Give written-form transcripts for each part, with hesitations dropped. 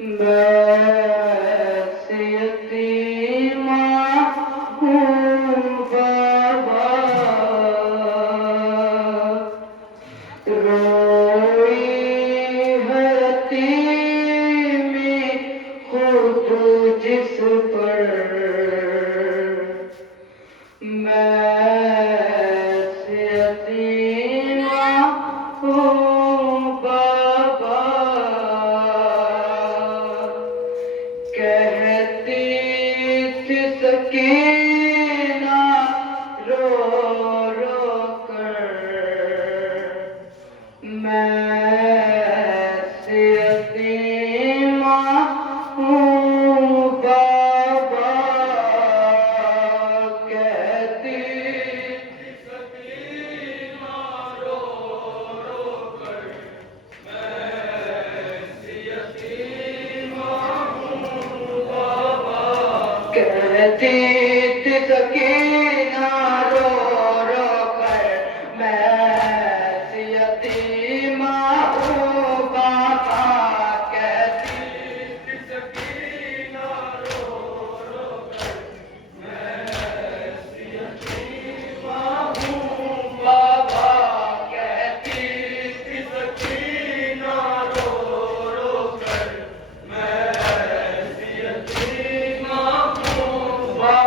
मैं यतीमा हूँ बाबा, रोई है यतीमी खुद जिस पर, मैं यतीमा हूँ बाबा। कहती थी सकीना रो रो कर, मैं यतीमा हूँ बाबा। कहती थी सकीना रो रो कर, मैं यतीमा हूँ बाबा। कहती थी सकीना रो रो कर, मैं यतीमा हूँ बाबा। कहती थी सकीना रो रो कर, मैं यतीमा हूँ बाबा। कहती थी सकीना रो रो कर, मैं यतीमा हूँ बाबा।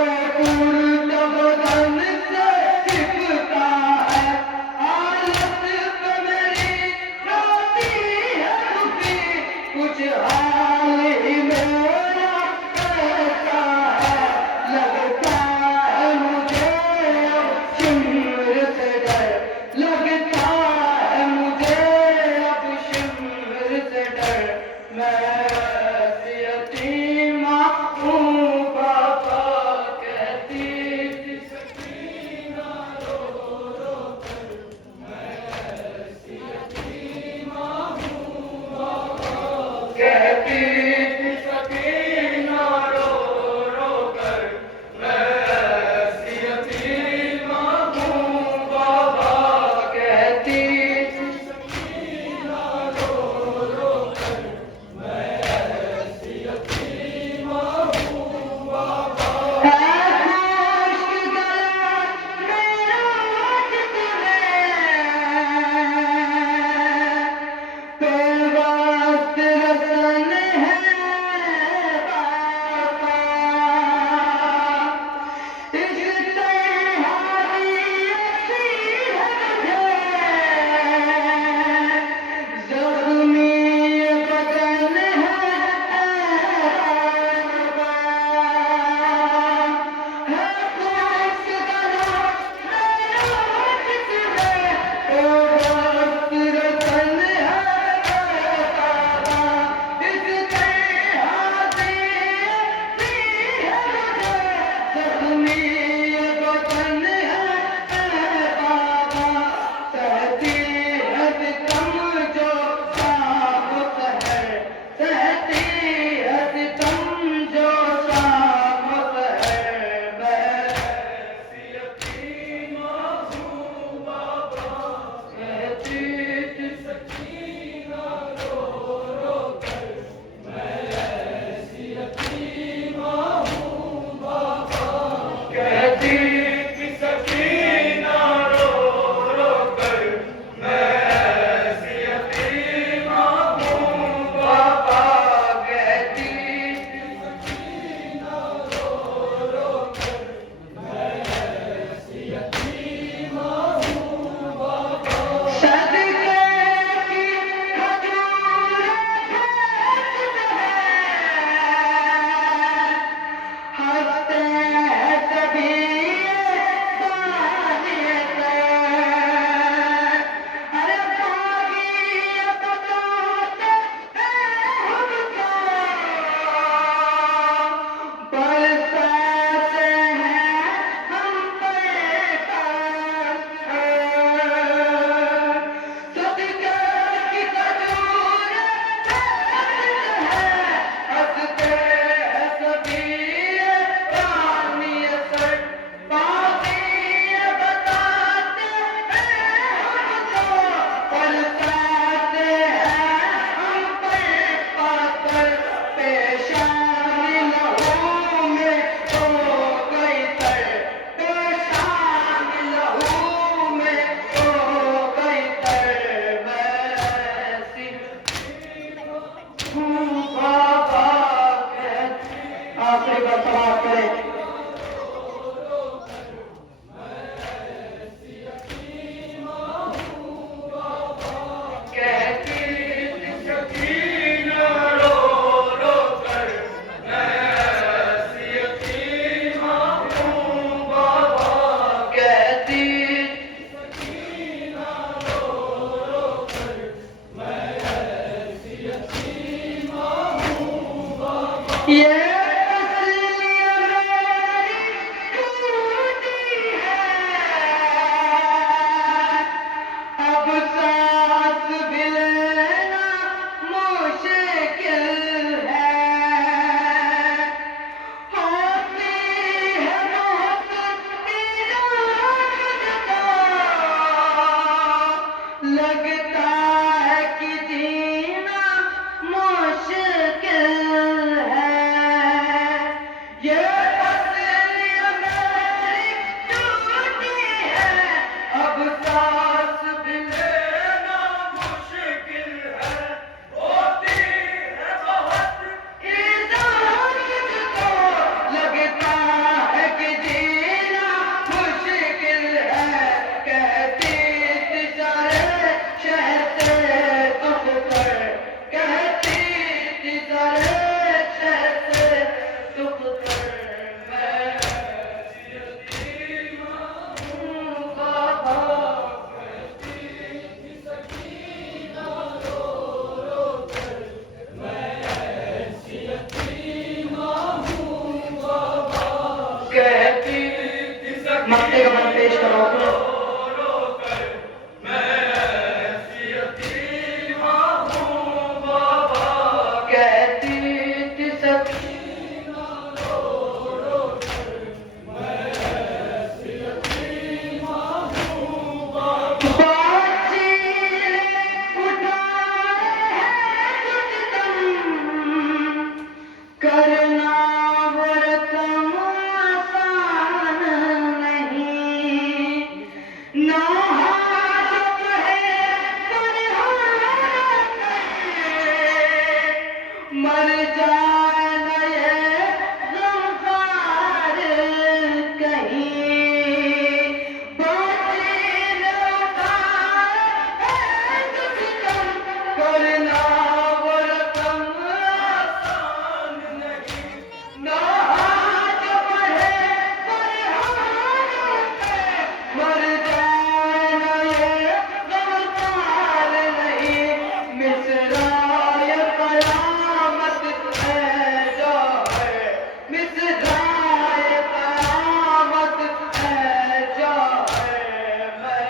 उड़ता बदन से दिखता है, हालत पे मेरी रोती है दुखी, कुछ हाल ही मेरा ऐसा है, लगता है मुझे अब शिमर से डर, लगता है मुझे अब शिमर से डर। मैं यतीमा हूँ, बाबा कहती मक्ते का मन पेश करो तो कहती थी सखी करना व्रत आसान नहीं ना हाथ है मर जाए ये संसार कहीं करना व्रतम आसान नहीं ना हाथ बढ़े मर जाना ये संसार नहीं मिसराय कयामत है जो है मिसराय कयामत है जो है मैं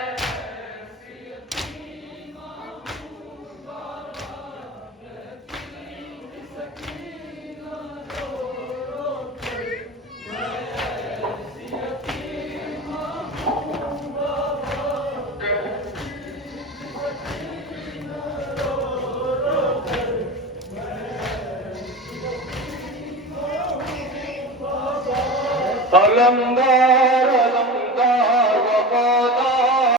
अलंगार अलंगार वफादार